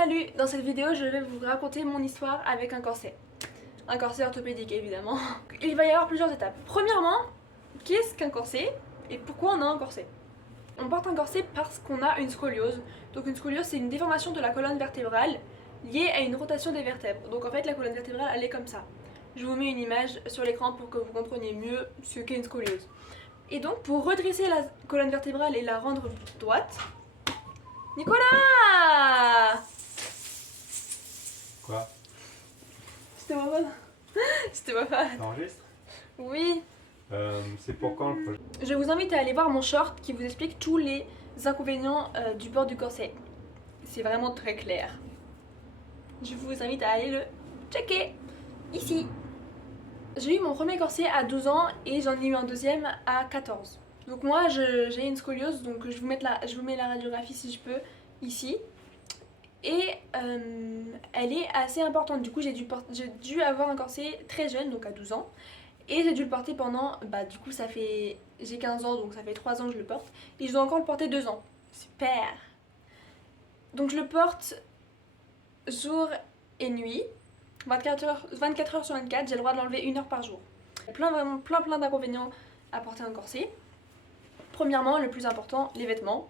Salut! Dans cette vidéo, je vais vous raconter mon histoire avec un corset. Un corset orthopédique, évidemment. Il va y avoir plusieurs étapes. Premièrement, qu'est-ce qu'un corset et pourquoi on a un corset? On porte un corset parce qu'on a une scoliose. Donc une scoliose, c'est une déformation de la colonne vertébrale liée à une rotation des vertèbres. Donc en fait, la colonne vertébrale, elle est comme ça. Je vous mets une image sur l'écran pour que vous compreniez mieux ce qu'est une scoliose. Et donc, pour redresser la colonne vertébrale et la rendre droite... Nicolas! Quoi? C'était ma faute. C'était ma faute. T'enregistres? Oui. C'est pour quand le projet? Je vous invite à aller voir mon short qui vous explique tous les inconvénients du port du corset. C'est vraiment très clair. Je vous invite à aller le checker ici. J'ai eu mon premier corset à 12 ans et j'en ai eu un deuxième à 14. Donc moi j'ai une scoliose, donc je vous mets la radiographie si je peux ici. Et elle est assez importante, du coup j'ai dû avoir un corset très jeune, donc à 12 ans. Et j'ai dû le porter pendant, du coup ça fait, j'ai 15 ans donc ça fait 3 ans que je le porte. Et je dois encore le porter 2 ans. Super. Donc je le porte jour et nuit, 24 heures sur 24, j'ai le droit de l'enlever 1 heure par jour. Vraiment plein d'inconvénients à porter un corset. Premièrement, le plus important, les vêtements.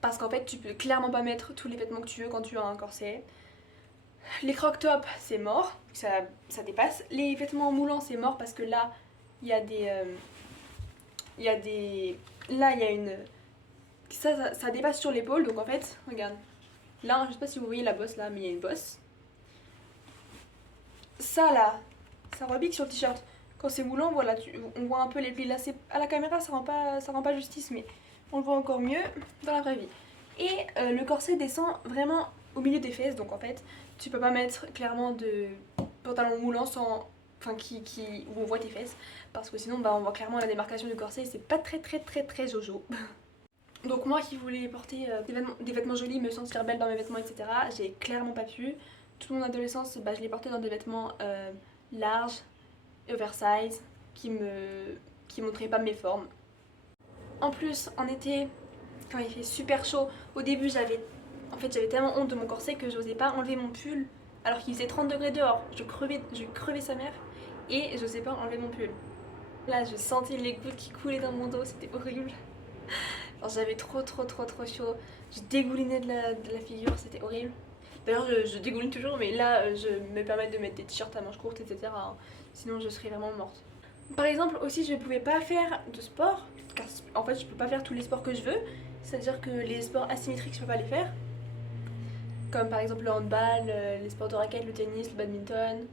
Parce qu'en fait tu peux clairement pas mettre tous les vêtements que tu veux quand tu as un corset. Les croc-top c'est mort, ça dépasse. Les vêtements moulants c'est mort parce que là il y a des... Là il y a une... Ça dépasse sur l'épaule, donc en fait, regarde. Là, je sais pas si vous voyez la bosse là, mais il y a une bosse. Ça là, ça repique sur le t-shirt. Quand c'est moulant, voilà, on voit un peu les plis. Là, à la caméra ça rend pas justice, mais on le voit encore mieux dans la vraie vie. Et le corset descend vraiment au milieu des fesses, donc en fait, tu peux pas mettre clairement de pantalon moulant sans... Enfin, où on voit tes fesses, parce que sinon on voit clairement la démarcation du corset et c'est pas très jojo. Donc moi qui voulais porter des vêtements jolis, me sentir belle dans mes vêtements, etc., j'ai clairement pas pu. Toute mon adolescence, je l'ai porté dans des vêtements larges, oversize, qui montraient pas mes formes. En plus, en été, quand il fait super chaud, au début j'avais tellement honte de mon corset que j'osais pas enlever mon pull alors qu'il faisait 30 degrés dehors. Je crevais sa mère et j'osais pas enlever mon pull. Là, je sentais les gouttes qui coulaient dans mon dos, c'était horrible. J'avais trop chaud, je dégoulinais de la figure, c'était horrible. D'ailleurs je dégouline toujours, mais là je me permets de mettre des t-shirts à manches courtes, etc. Sinon je serais vraiment morte. Par exemple aussi je ne pouvais pas faire de sport, car en fait je peux pas faire tous les sports que je veux. C'est-à-dire que les sports asymétriques je peux pas les faire. Comme par exemple le handball, les sports de raquette, le tennis, le badminton.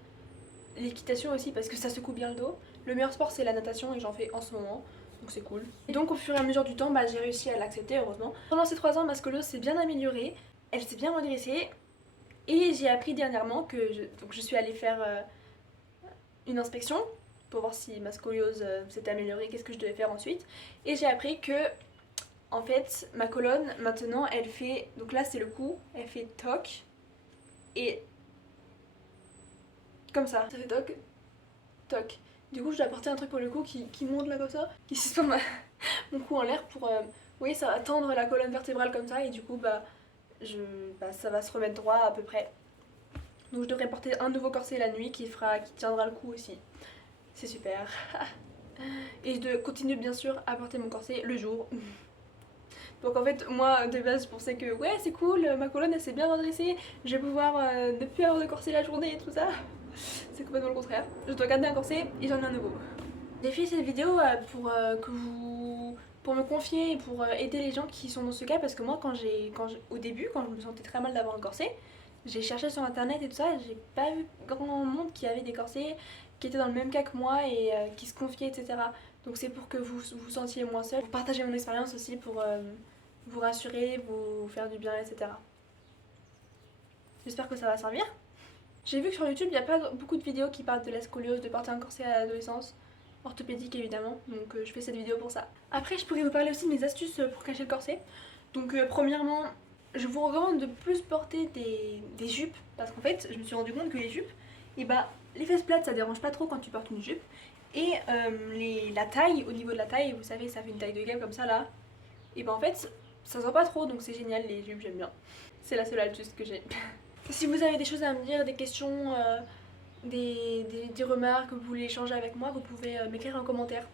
L'équitation aussi parce que ça secoue bien le dos. Le meilleur sport c'est la natation et j'en fais en ce moment. Donc c'est cool. Et donc au fur et à mesure du temps, j'ai réussi à l'accepter heureusement. Pendant ces 3 ans, ma scoliose s'est bien améliorée, elle s'est bien redressée. Et j'ai appris dernièrement que je suis allée faire une inspection pour voir si ma scoliose s'était améliorée, qu'est-ce que je devais faire ensuite. Et j'ai appris que en fait ma colonne maintenant elle fait, donc là c'est le cou, elle fait toc et comme ça fait toc, toc. Du coup je dois apporter un truc pour le cou qui monte là comme ça, qui suspend mon cou en l'air pour... oui, ça va tendre la colonne vertébrale comme ça et du coup ça va se remettre droit à peu près. Donc je devrais porter un nouveau corset la nuit qui tiendra le coup aussi. C'est super. Et je continue bien sûr à porter mon corset le jour. Donc en fait moi de base je pensais que ouais c'est cool, ma colonne elle s'est bien redressée, je vais pouvoir ne plus avoir de corset la journée et tout ça. C'est complètement le contraire. Je dois garder un corset et j'en ai un nouveau. J'ai fait cette vidéo pour me confier et pour aider les gens qui sont dans ce cas, parce que moi au début quand je me sentais très mal d'avoir un corset, j'ai cherché sur internet et tout ça, j'ai pas vu grand monde qui avait des corsets, qui étaient dans le même cas que moi et qui se confiaient, etc. Donc c'est pour que vous vous sentiez moins seul, pour partager mon expérience aussi, pour vous rassurer, vous faire du bien, etc. J'espère que ça va servir. J'ai vu que sur YouTube il n'y a pas beaucoup de vidéos qui parlent de la scoliose, de porter un corset à l'adolescence, orthopédique évidemment, donc je fais cette vidéo pour ça. Après je pourrais vous parler aussi de mes astuces pour cacher le corset. Donc premièrement, je vous recommande de plus porter des jupes, parce qu'en fait je me suis rendu compte que les jupes, les fesses plates ça dérange pas trop quand tu portes une jupe. Et la taille, au niveau de la taille, vous savez ça fait une taille de gamme comme ça là, et en fait ça se voit pas trop, donc c'est génial les jupes, j'aime bien. C'est la seule astuce que j'ai. Si vous avez des choses à me dire, des questions, des remarques que vous voulez échanger avec moi, vous pouvez m'écrire en commentaire.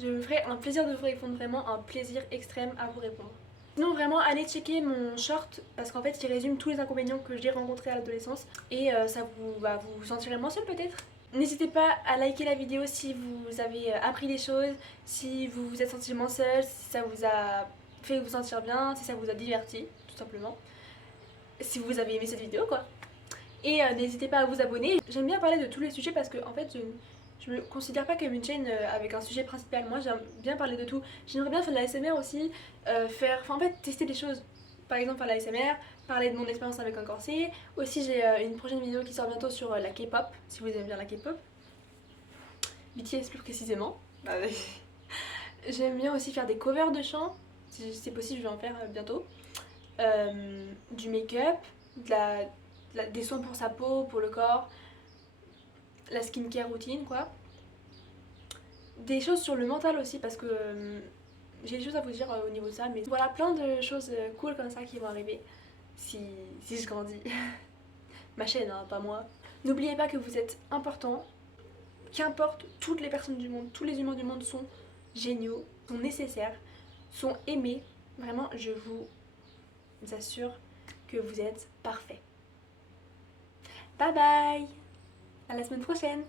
Je me ferai un plaisir de vous répondre, vraiment un plaisir extrême à vous répondre. Sinon vraiment allez checker mon short parce qu'en fait il résume tous les inconvénients que j'ai rencontrés à l'adolescence et ça vous sentirez moins seul peut-être. N'hésitez pas à liker la vidéo si vous avez appris des choses, si vous vous êtes senti moins seul, si ça vous a fait vous sentir bien, si ça vous a diverti tout simplement. Si vous avez aimé cette vidéo quoi. Et n'hésitez pas à vous abonner. J'aime bien parler de tous les sujets parce que en fait je me considère pas comme une chaîne avec un sujet principal. Moi j'aime bien parler de tout. J'aimerais bien faire de la SMR aussi, en fait tester des choses. Par exemple faire de la SMR, parler de mon expérience avec un corset. Aussi j'ai une prochaine vidéo qui sort bientôt sur la K-pop, si vous aimez bien la K-pop. BTS plus précisément. J'aime bien aussi faire des covers de chants. Si c'est possible je vais en faire bientôt. Du make-up, des soins pour sa peau, pour le corps, la skincare routine quoi. Des choses sur le mental aussi parce que j'ai des choses à vous dire au niveau de ça, mais voilà, plein de choses cool comme ça qui vont arriver si je grandis. Ma chaîne, hein, pas moi. N'oubliez pas que vous êtes important, qu'importe, toutes les personnes du monde, tous les humains du monde sont géniaux, sont nécessaires, sont aimés. Vraiment, je vous assure que vous êtes parfaits. Bye bye! À la semaine prochaine!